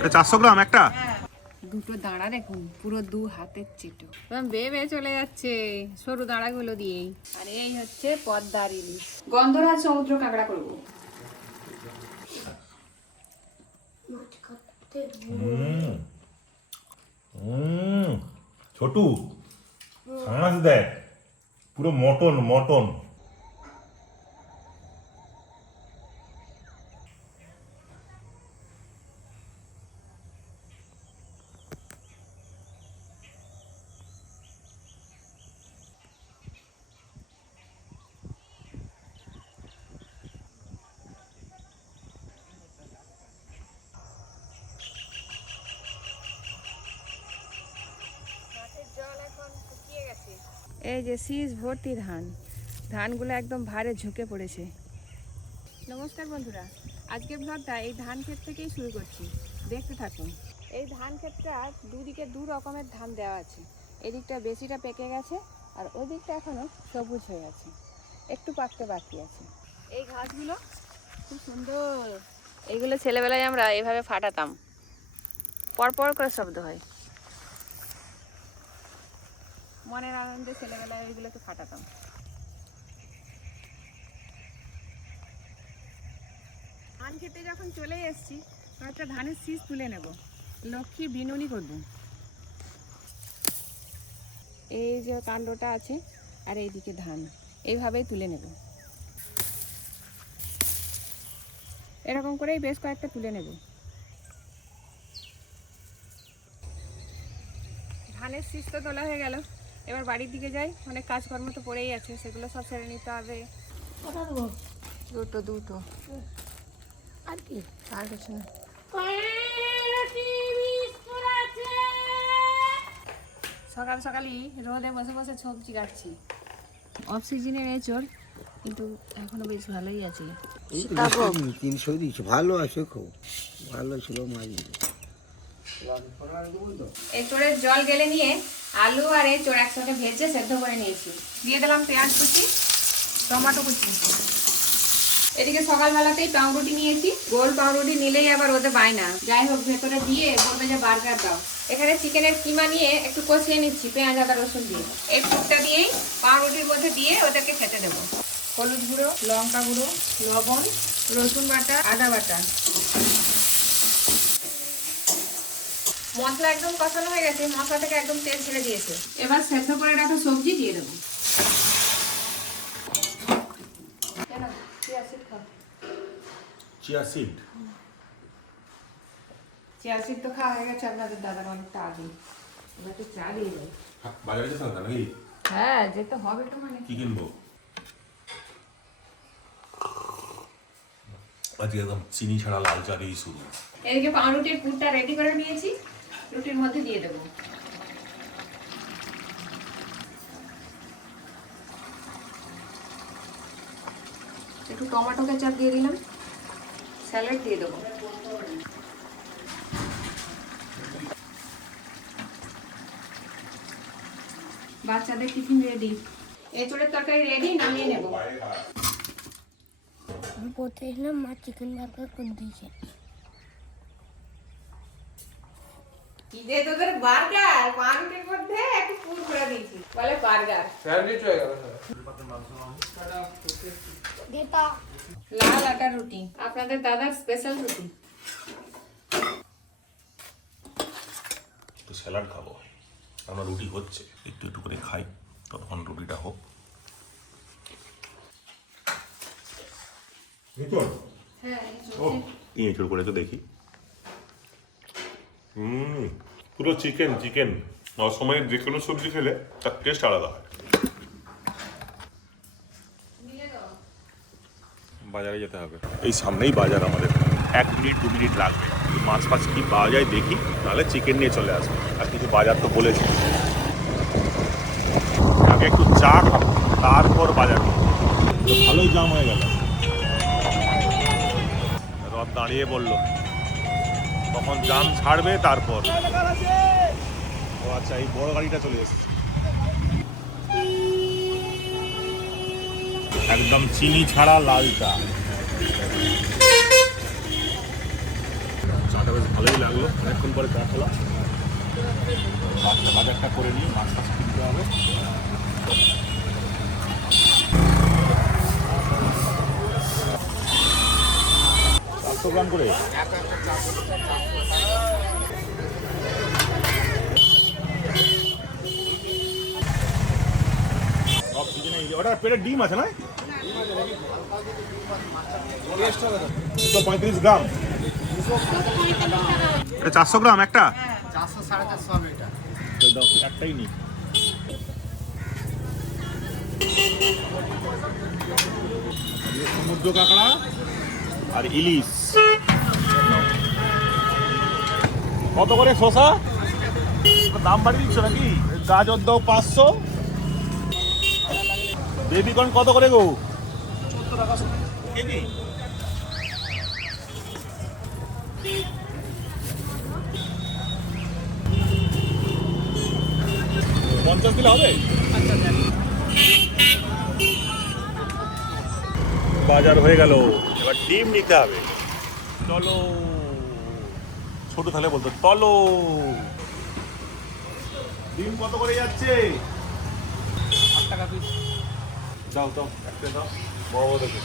এটা চারশো গ্রাম একটা? দুটো দাঁড়া দেখুন পুরো দু হাতের চেটো। বেয়ে চলে যাচ্ছে সরু দাঁড়াগুলো দিয়েই। আর এই হচ্ছে পদ্মার ইলিশ। গন্ধরাজ সমুদ্র কাঁকড়া করব। হুম ছোটু সাঁস দেখ। পুরো মটন মটন। এই যে শীষ ভর্তি ধান। ধানগুলো একদম ভারে ঝুঁকে পড়েছে। নমস্কার বন্ধুরা, আজকের ব্লগটা এই ধান ক্ষেত থেকেই শুরু করছি। দেখতে থাকুন। এই ধান ক্ষেতটা দুদিকে দু রকমের ধান দেওয়া আছে। এদিকটা বেশিটা পেকে গেছে আর ওই দিকটা এখনও সবুজ হয়ে আছে। একটু পাকতে বাকি আছে। এই ঘাসগুলো খুব সুন্দর। এইগুলো ছেলেবেলায় আমরা এভাবে ফাটাতাম। পরপর করে শব্দ হয়। মনের আনন্দে ছেলেবেলায় ওইগুলোকে ফাটাতাম। ধান খেতে যখন চলে এসেছি, কয়েকটা ধানের শীষ তুলে নেব। লক্ষ্মী বিনুনি করব। এই যে কাণ্ডটা আছে, আর এইদিকে ধান। এইভাবেই তুলে নেব। এরকম করেই বেশ কয়েকটা তুলে নেব। ধানের শীষ তো তোলা হয়ে গেল। এবার বাড়ির দিকে যাই। অনেক কাজকর্ম তো পড়েই আছে সেগুলো সব সেরে নিতে হবে। দুটো দুটো। আর কি? আর কিছু না। সকাল সকালই রোদে বসে বসে সবজি কাটছি। অফ সিজনের এঁচড় কিন্তু এখনও বেশ ভালোই আছে। তিনশো দিয়েছে ভালো আছে খুব। ভালো ছিল মাছগুলো এঁচড়ের জল গেলে নিয়ে আলু আর এঁচড় একসাথে ভেজে সেদ্ধ করে নিয়েছি। দিয়ে দিলাম পেঁয়াজ কুচি, টমেটো কুচি। এদিকে সকালবেলাতেই পাউরুটি নিয়েছি, গোল পাউরুটি নিলেই আবার ওদের বায় না যাই হোক, ভেতরে দিয়ে বলবে যে বার্গার দাও। এখানে চিকেনের কিমা নিয়ে একটু কষিয়ে নিচ্ছি, পেঁয়াজ, আদা, রসুন দিয়ে। এই ফুটটা দিয়েই পাউরুটির মধ্যে দিয়ে ওদেরকে খেতে দেবো। হলুদ গুঁড়ো, লঙ্কা গুঁড়ো, লবণ, রসুন বাটা, আদা বাটা। মশলা একদম কষানো হয়ে গেছে মশলা থেকে একদম তেল ছেড়ে দিয়েছে। এবার সেদ্ধ করে রাখা সবজি দিয়ে দেবো। Chia seed chia seed? তো খাওয়া হয়ে গেছে আপনাদের দাদার অনেকটা আগে এবার তো চা দিয়ে দেয় বাজারে যেতে হবে নাকি? হ্যাঁ যেতে হবে তো মানে। কি কিনবো? আজকে একদম চিনি ছাড়া লাল চা দিয়েই শুরু। এদিকে পাউরুটির পুরটা রেডি করে নিয়েছি। রুটির মধ্যে দিয়ে দেবো। একটু টমেটো কেচাপ দিয়ে দিলাম, স্যালাড দিয়ে দেবো। বাচ্চাদের টিফিন রেডি। এঁচড়ের তরকারি রেডি, নামিয়ে নেব। আমি পড়তে এলাম মা চিকেন বার্গার করে দিয়েছে। কি যে তোদের বার্গার পাউরুটির মধ্যে একটু পুর করে দিয়েছি। বলে বার্গার। দেতা লাল আটার রুটি। আপনাদের দাদার স্পেশাল রুটি। তো স্যালাড খাব। আমরা রুটি হচ্ছে একটু একটু করে খাই ততক্ষণ রুটিটা হোক। হ্যাঁ ও এঁচড় করে তো দেখি। হুম পুরো চিকেন চিকেন সময় যে কোনো সবজি খেলে তার টেস্ট আলাদা হয়। বাজারে যেতে হবে। এই সামনেই বাজার আমাদের। এক মিনিট দু মিনিট লাগবে। মাছ ফাছ কি পাওয়া যায় দেখি নাহলে চিকেন নিয়ে চলে আসব। আর কিছু বাজার তো বলেছি। আগে একটু চা খাব তারপর বাজার। ভালোই জাম হয়ে গেল। রথ দাঁড়িয়ে বলল। তখন জাম ছাড়বে তারপর। ও আচ্ছা এই বড় গাড়িটা চলে এসেছে। একদম চিনি ছাড়া লাল চা চাটা বেশ ভালোই লাগল। অনেকক্ষণ পরে চা মাছটা বাজারটা করে নিয়ে মাছ টাছ কিনতে হবে। চারশো গ্রাম করে ওটা পেটের ডিম আছে না পঁয়ত্রিশ গ্রাম। এটা চারশো গ্রাম একটা? চারশো সাড়ে চারশো এটা একটাই নি সমুদ্র কাঁকড়া আর ইলিশ। কত করে শশা দাম বাড়িয়ে দিচ্ছ নাকি? গাজর দাও পাঁচশো। বেবিকর্ন কত করে গো? পঞ্চাশ দিলে হবে? বাজার হয়ে গেল। এবার ডিম নিতে হবে। চলো। ছোট তাহলে বলতো চলো। ডিম কত করে যাচ্ছে? আট টাকা পিস দাও দাও একটা দাও। বড় বড় দেখে।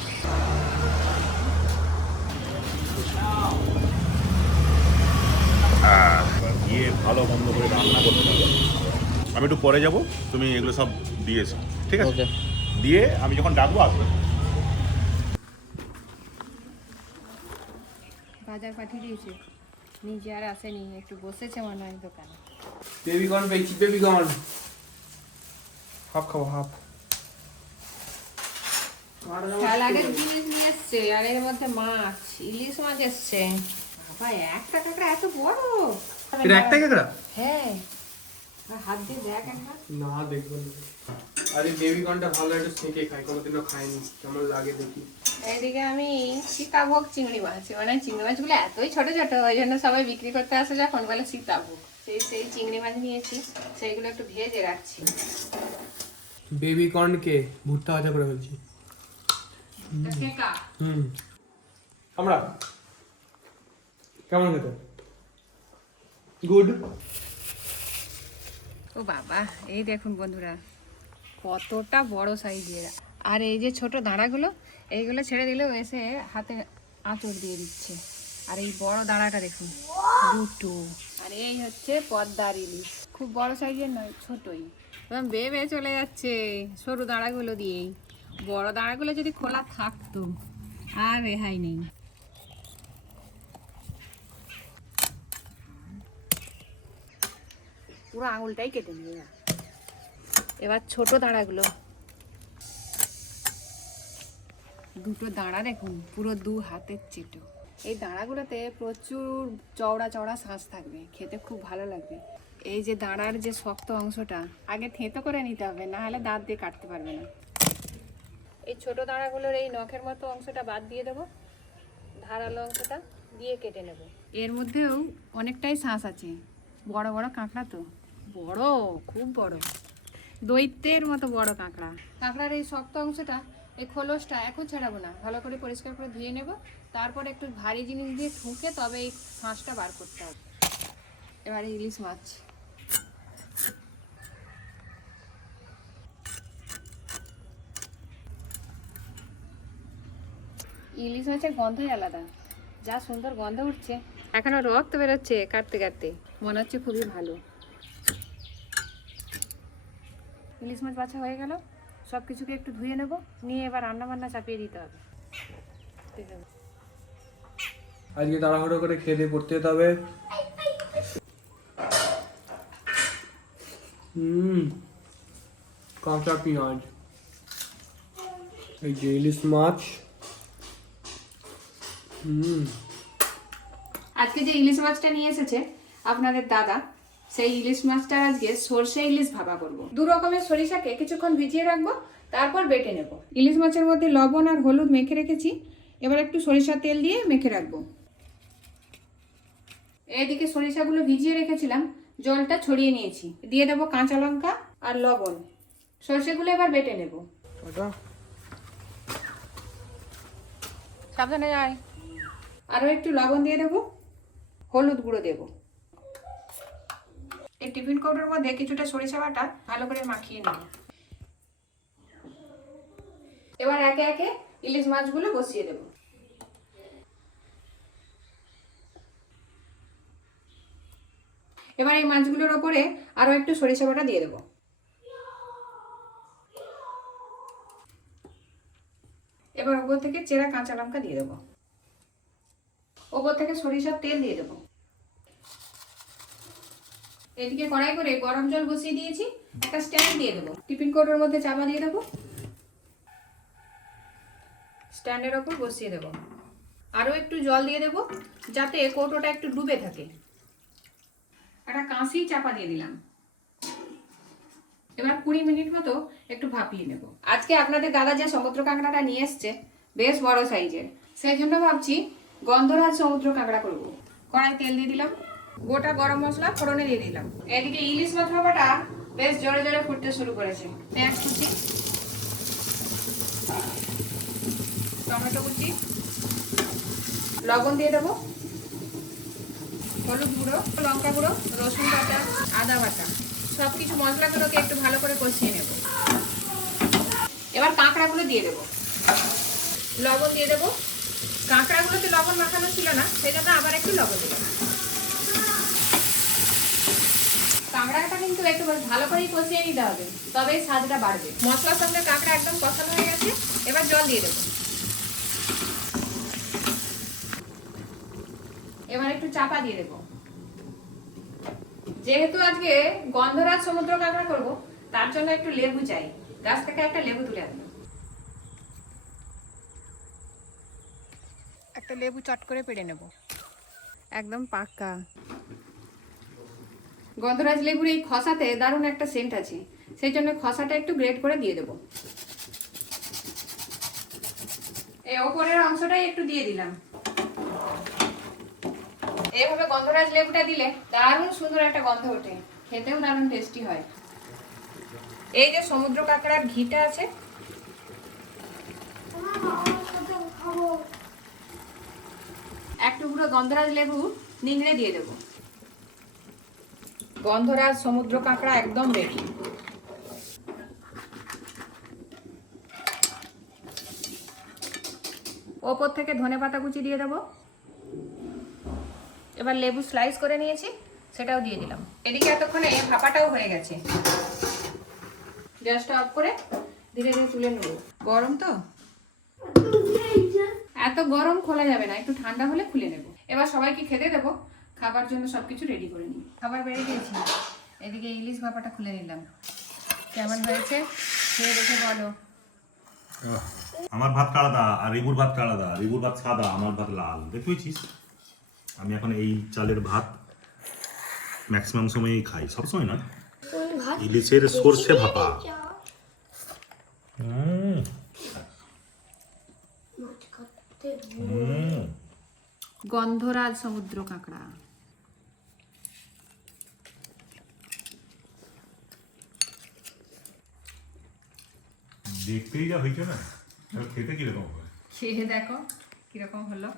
হ্যাঁ, গিয়ে ভালো মন্দ করে রান্না করতে হবে। আমি একটু পরে যাব তুমি এগুলো সব দিয়েছ ঠিক আছে? দিয়ে আমি যখন ডাকবো আসবে। বাজার পাঠিয়ে দিয়েছে। নিজে আর আসেনি একটু বসেছে মনে হয় দোকানে। বেবি কর্ন পেয়েছি বেবি কর্ন হাফ। খাব হাফ স্যালাডের জিনিস নিয়ে এসছে আর এর মধ্যে মাছ ইলিশ মাছ এসছে। বাবা একটা কাঁকড়া এত বড়? এটা একটা কেকড়া? হ্যাঁ। হাত দিয়ে দেখ একবার। না দেখব না। আরে বেবি কর্নটা ভালো একটু সেঁকে খাই কোনোদিনও খাইনি কেমন লাগে দেখি। এইদিকে আমি সীতাভোগ চিংড়ি মাছ মানে চিংড়ি মাছগুলো এতই ছোট ছোট ওই জন্য সবাই বিক্রি করতে আসে যখন বলে সীতাভোগ। সেই সেই চিংড়ি মাছ নিয়েছি সেইগুলো একটু ভেজে রাখছি। বেবি কর্নকে ভুট্টা ভাজা করে ফেলছি। হুম। আমরা। কেমন খেতে? গুড ও বাবা এই দেখুন বন্ধুরা কতটা বড় সাইজের। আর এই যে ছোট দাঁড়াগুলো এইগুলো ছেড়ে দিলেও এসে হাতে আঁচড় দিয়ে দিচ্ছে। আর এই বড় দাঁড়াটা দেখুন, দুটো। আর এই হচ্ছে পদ্মার ইলিশ। খুব বড় সাইজের নয়, ছোটই। এবং বেয়ে বেয়ে চলে যাচ্ছে সরু দাঁড়াগুলো দিয়েই। বড় দাঁড়াগুলো যদি খোলা থাকতো, আর রেহাই নেই। পুরো আঙুলটাই কেটে নিয়ে এবার ছোট দাঁড়াগুলো। দুটো দাঁড়া দেখুন, পুরো দু হাতের চেটো। এই দাঁড়াগুলোতে প্রচুর চওড়া চওড়া শাঁস থাকবে, খেতে খুব ভালো লাগবে। এই যে দাঁড়ার যে শক্ত অংশটা, আগে থেঁতো করে নিতে হবে না হলে দাঁত দিয়ে কাটতে পারবে না। এই ছোট দাঁড়াগুলোর এই নখের মতো অংশটা বাদ দিয়ে দেবো, ধারালো অংশটা দিয়ে কেটে নেব। এর মধ্যেও অনেকটাই শাঁস আছে, বড় বড় কাঁকড়া তো। বড়, খুব বড়। দৈত্যের মতো বড় কাঁকড়া। কাঁকড়ার এই শক্ত অংশটা এই খোলসটা এখন ছাড়াবো না। ভালো করে পরিষ্কার করে ধুয়ে নেব। তারপর একটু ভারী জিনিস দিয়ে ঠুকে তবে এই শাঁসটা বার করতে হবে। এবারে ইলিশ মাছ। ইলিশ মাছের গন্ধই আলাদা। যা সুন্দর গন্ধ উঠছে। এখনও রক্ত বেরোচ্ছে কাটতে কাটতে। মনে হচ্ছে খুবই ভালো। ইলিশ মাছ বাছা হয়ে গেল। সব কিছুকে একটু ধুয়ে নেব। নিয়ে এবার রান্না বান্না চাপিয়ে দিতে হবে। আজকে তাড়াহুড়ো করে খেয়ে দিয়ে পড়তে যেতে হবে। হুম কাঁচা পেঁয়াজ। এই যে ইলিশ মাছ। হুম। আজকে যে ইলিশ মাছটা নিয়ে এসেছে আপনাদের দাদা সেই ইলিশ মাছটা আজকে সর্ষে ইলিশ ভাপা করব। দু রকমের সরিষাকে কিছুক্ষণ ভিজিয়ে রাখব তারপর বেটে নেব। ইলিশ মাছের মধ্যে লবণ আর হলুদ মেখে রেখেছি। এবার একটু সরিষার তেল দিয়ে মেখে রাখব। এইদিকে সরিষাগুলো ভিজিয়ে রেখেছিলাম জলটা ছড়িয়ে নিয়েছি। দিয়ে দেবো কাঁচা লঙ্কা আর লবণ। সর্ষেগুলো এবার বেটে নেব। সাবধানে যায় আরও একটু লবণ দিয়ে দেবো হলুদ গুঁড়ো দেব। এই টিফিন কৌটোর মধ্যে কিছুটা সরিষা বাটা ভালো করে মাখিয়ে নেব। এবার একে একে ইলিশ মাছগুলো বসিয়ে দেব। এবার এই মাছগুলোর ওপরে আরও একটু সরিষা বাটা দিয়ে দেবো। এবার ওপর থেকে চেরা কাঁচা লঙ্কা দিয়ে দেবো। ওপর থেকে সরিষার তেল দিয়ে দেবো। এদিকে কড়াই করে গরম জল বসিয়ে দিয়েছি। একটা স্ট্যান্ড দিয়ে দেবো। টিফিন কৌটোর মধ্যে চাপা দিয়ে দেবো। স্ট্যান্ডের ওপর বসিয়ে দেবো। আরও একটু জল দিয়ে দেবো, যাতে কৌটোটা একটু ডুবে থাকে। একটা কাঁচি চাপা দিয়ে দিলাম। এবার কুড়ি মিনিট মতো একটু ভাপিয়ে নেব। আজকে আপনাদের দাদা যে সমুদ্র কাঁকড়াটা নিয়ে এসছে, বেশ বড় সাইজের। সেই জন্য ভাবছি গন্ধরাজ সমুদ্র কাঁকড়া করব। কড়াই তেল দিয়ে দিলাম। গোটা গরম মশলা ফোড়নে দিয়ে দিলাম। এদিকে ইলিশ মাছ ভাপাটা বেশ জোরে জোরে ফুটতে শুরু করেছে। পেঁয়াজ কুচি, টমেটো কুচি, লবণ দিয়ে দেবো, হলুদ গুঁড়ো, লঙ্কা গুঁড়ো, রসুন বাটা, আদা বাটা। সব কিছু মশলাগুলোকে একটু ভালো করে কষিয়ে নেব। এবার কাঁকড়াগুলো দিয়ে দেবো। লবণ দিয়ে দেবো। কাঁকড়াগুলোতে লবণ মাখানো ছিল না সেই জন্য আবার একটু লবণ দিলাম কাঁকড়াটা কিন্তু একটু ভালো করেই কষিয়ে নিতে হবে তবেই স্বাদটা বাড়বে। মশলার সঙ্গে কাঁকড়া একদম কষানো হয়ে গেছে, এবার জল দিয়ে দেবো। এবার একটু চাপা দিয়ে দেবো। যেহেতু আজকে গন্ধরাজ সমুদ্র কাঁকড়া করব, তার জন্য একটু লেবু চাই। গাছ থেকে একটা লেবু তুলে আনলাম একটা লেবু চট করে পেড়ে নেব। একদম পাকা গন্ধরাজ লেবুর এই খসাতে দারুণ একটা সেন্ট আছে। সেই জন্য খসাটা একটু গ্রেট করে দিয়ে দেবো। এই ওপরের অংশটাই একটু দিয়ে দিলাম। এইভাবে গন্ধরাজ লেবুটা দিলে দারুণ সুন্দর একটা গন্ধ ওঠে। খেতেও দারুণ টেস্টি হয়। এই যে সমুদ্র কাঁকড়ার ঘিটা আছে। এক টুকরো গন্ধরাজ লেবু নিংড়ে দিয়ে দেবো। গন্ধরাজ সমুদ্র কাঁকড়া একদম রেডি ওপর থেকে ধনে পাতা কুচি দিয়ে দেবো। এবার লেবু স্লাইস করে নিয়েছি, সেটাও দিয়ে দিলাম। এদিকে এতক্ষণে ভাপাটাও হয়ে গেছে। গ্যাসটা অফ করে ধীরে ধীরে তুলে নেব। গরম তো? এত গরম খোলা যাবে না, একটু ঠান্ডা হলে খুলে নেব। এবার সবাইকে খেতে দেবো, খাবার জন্য সবকিছু রেডি করে নিই খাবার বেড়ে দিয়েছি এদিকে ইলিশ ভাপাটা খুলে নিলাম। কেমন হয়েছে? খেয়ে দেখে বলো। আমার ভাত আলাদা আর রিবুর ভাত আলাদা। রিবুর ভাত সাদা আমার ভাত লাল। দেখেছিস আমি এখন এই চালের ভাত ম্যাক্সিমাম সময়ই খাই। সবসময় না ইলিশের সর্ষে ভাপা। হুম হুম গন্ধরাজ সমুদ্র কাঁকড়া। দেখতেই যা হয়েছে না এবার খেতে কীরকম হবে? খেয়ে দেখো কীরকম হলো।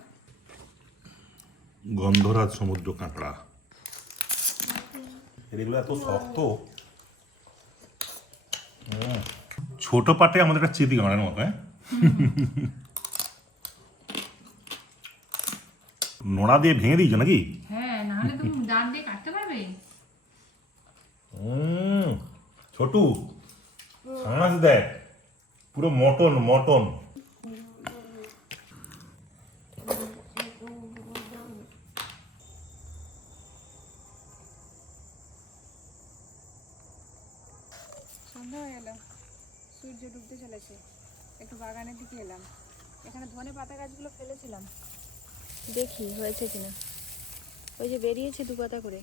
গন্ধরাজ সমুদ্র কাঁকড়া। এগুলো এত শক্ত। ছোট পাটে আমাদের একটা চিতি গাঁড়ের মতো হ্যাঁ? নোড়া দিয়ে ভেঙে দিয়েছ নাকি? হ্যাঁ নাহলে তুমি দাঁত দিয়ে কাটতে পারবে। ছোটু দেখ। পুরো মটন মটন। সন্ধ্যা হয়ে গেল। সূর্য ডুবতে চলেছে। একটু বাগানের দিকে এলাম। এখানে ধনে পাতা গাছগুলো ফেলেছিলাম। দেখি হয়েছে কিনা। ওই যে বেরিয়েছে দু পাতা করে।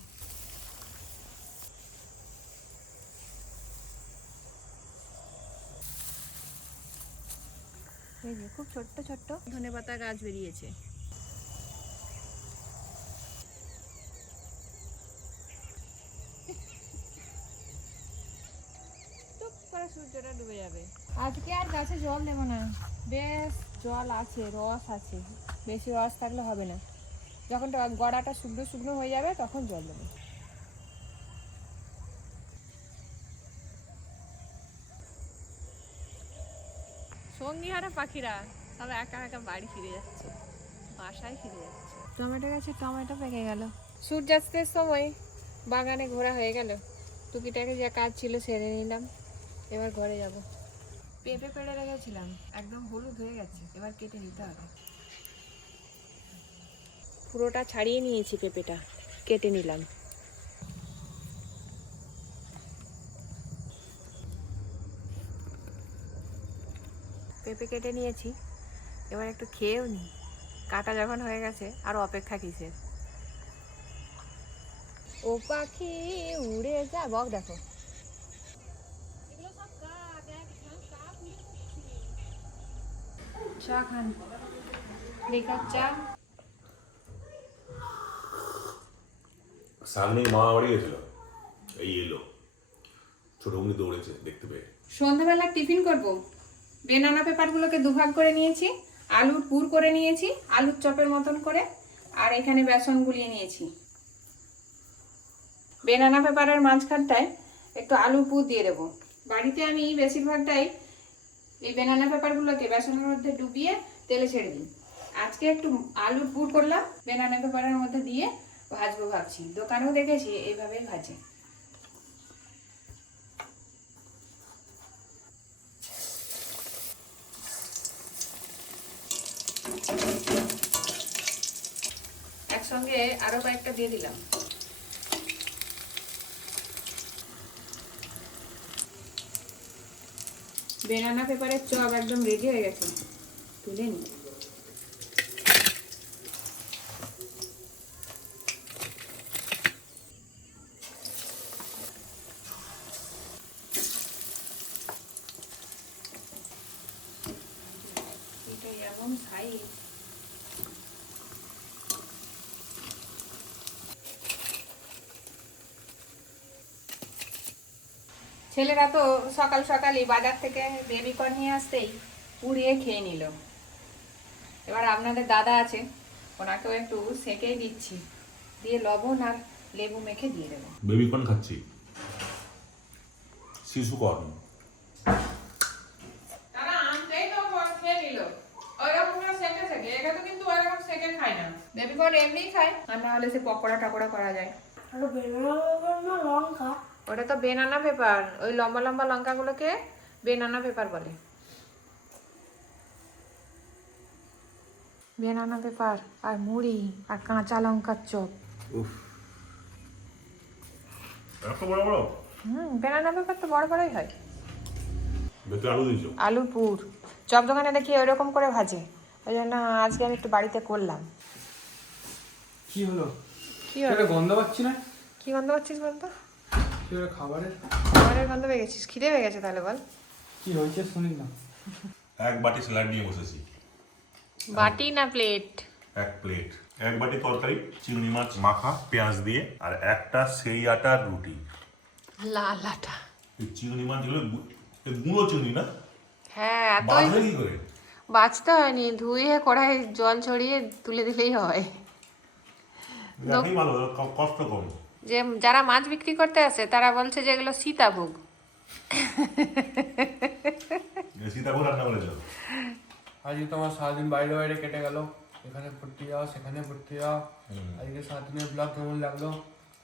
এই যে খুব ছোট্ট ছোট্ট। ধনে পাতা গাছ বেরিয়েছে। সূর্যটা ডুবে যাবে। আজকে আর গাছে জল দেবো না। বেশ জল আছে রস আছে। বেশি রস থাকলে হবে না। যখন গড়াটা শুকনো শুকনো হয়ে যাবে তখন জল দেবো। সঙ্গী হারা পাখিরা সব একা একা বাড়ি ফিরে যাচ্ছে বাসায় ফিরে যাচ্ছে। টমেটো গাছে টমেটো পেকে গেল। সূর্যাস্তের সময় বাগানে ঘোরা হয়ে গেল। টুকিটাকে যা কাজ ছিল সেরে নিলাম। এবার ঘরে যাব। পেঁপে পেড়ে রেখেছিলাম। একদম হলুদ হয়ে গেছে। এবার কেটে নিতে হবে। পুরোটা ছাড়িয়ে নিয়েছি পেঁপেটা। কেটে নিলাম। পেঁপে কেটে নিয়েছি। এবার একটু খেয়েও নি। কাটা যখন হয়ে গেছে আর অপেক্ষা কিসের? ও পাখি উড়ে যা বক দেখো। চা খান। বেকার চা। সামনে মা বাড়ি গেছিল। এই এলো। ছোট উনি দৌড়েছে দেখতে পেয়ে। সন্ধ্যাবেলা টিফিন করব। বেনানা পেপারগুলোকে দুভাগ করে নিয়েছি, আলুর পুর করে নিয়েছি, আলুর চপের মতন করে, আর এখানে বেসন গুলিয়ে নিয়েছি। বেনানা পেপারের মাঝখানটায় একটু আলুর পুর দিয়ে দেবো। বাড়িতে আমি বেশিরভাগটাই এই বেনানা পেপারগুলোকে বেসনের মধ্যে ডুবিয়ে তেলে ছেড়ে দিই। আজকে একটু আলুর পুর করলাম, বেনানা পেপারের মধ্যে দিয়ে ভাজবো ভাবছি। দোকানেও দেখেছি, এইভাবেই ভাজে। একসঙ্গে আরও কয়েকটা দিয়ে দিলাম। বেনানা পেপারের চপ একদম রেডি হয়ে গেছে। তুলে নি এটা এমন সাইজ ছেলেরা তো সকাল সকালই বাজার থেকে বেবি কর্ন নিয়ে আসতেই পুড়িয়ে খেয়ে নিল। এবার আপনাদের দাদা আছে ওনাকেও একটু সেকেই দিচ্ছি। দিয়ে লবণ আর লেবু মেখে দিয়ে দেবো। বেবি কর্ন খাচ্ছি। শিশু কর্ন দাদা তো খেয়ে নিল। ওইরকম করে সেকে খায় না। বেবি আর না হলে সে পকোড়া টকোড়া করা যায়। আর বেরোনো লঙ্কা ওটা তো বেনানা পেপার ওই লম্বা লম্বা লঙ্কাগুলোকে বেনানা পেপার বলে। বেনানা পেপার আর মুড়ি আর কাঁচা লঙ্কার চপ। এত বড় বড়? হুম বেনানা পেপার তো বড় বড়ই হয়। ভেতরে আলুর পুর। চপ দোকানে দেখি ওরকম করে ভাজে। ওই জন্য আজকে আমি একটু বাড়িতে করলাম। কি হলো? কি এটা গন্ধ পাচ্ছি না? কি গন্ধ পাচ্ছিস বলতো? কি হলো খাবারের? খাবারের গন্ধ পেয়ে গেছিস খিদে হয়ে গেছে তাহলে বল। কি হয়েছে শুনি না। এক বাটি স্যালাড নিয়ে বসেছি। বাটি না প্লেট? এক প্লেট। এক বাটি তরকারি চিংড়ি মাছ মাখা পেঁয়াজ দিয়ে আর একটা সেই আটার রুটি। লাল আটা। চিংড়ি মাছ এগুলো গু- গুঁড়ো চিংড়ি না? হ্যাঁ এতই কি করে? বাঁচতে হয়নি ধুয়ে কড়াই জল ছড়িয়ে তুলে দিলেই হয়। ভালো কষ্ট কম। যে যারা মাছ বিক্রি করতে আসে তারা বলছে যে এগুলো সীতাভোগ। সীতাভোগ রান্না করেছ আজকে তোমার সারাদিন বাইরে বাইরে কেটে গেল। এখানে পড়তে যাওয়া সেখানে পড়তে যাওয়া আজকে সারাদিনের ব্লগ কেমন লাগল?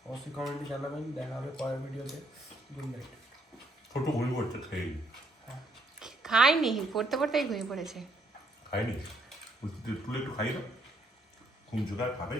অবশ্যই কমেন্টে জানাবেন। দেখা হবে পরের ভিডিওতে। গুড নাইট ছোট ঘুমি পড়ছে খেয়ে খাইনি পড়তে পড়তেই ঘুমিয়ে পড়েছে। খাইনি? তুলে একটু খাই না ঘুম চোখা খাবে?